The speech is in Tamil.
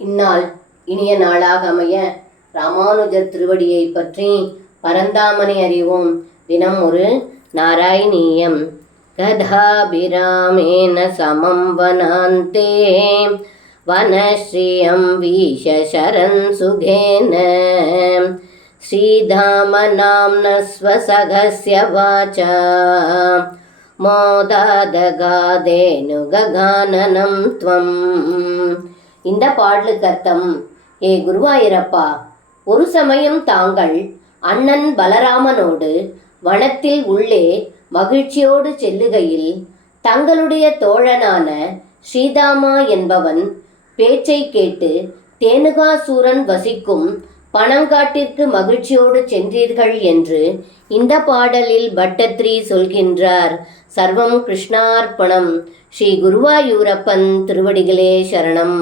இந்நாள் இனிய நாளாக அமைய ராமானுஜர் திருவடியை பற்றி பரந்தாமனை அறிவோம். தினம் ஒரு நாராயணீயம். கதாபிராமேன சமம் வனாந்தே வனஸ்ரீயம் வீஷரன் சுகேன ஸ்ரீதாமநாம்ன ஸ்வசகஸ்ய வாசா மோதாதகாதேனு ககானனம் த்வம். இந்த பாடலுக்கு அர்த்தம்: ஏ குருவாயூரப்பா, ஒரு சமயம் தாங்கள் அண்ணன் பலராமனோடு வனத்தில் உள்ளே மகிழ்ச்சியோடு செல்லுகையில் தங்களுடைய தோழனான ஸ்ரீதாமா என்பவன் பேச்சை கேட்டு தேனுகாசூரன் வசிக்கும் பனங்காட்டிற்கு மகிழ்ச்சியோடு சென்றீர்கள் என்று இந்த பாடலில் பட்டத்ரி சொல்கின்றார். சர்வம் கிருஷ்ணார்ப்பணம். ஸ்ரீ குருவாயூரப்பன் திருவடிகளே சரணம்.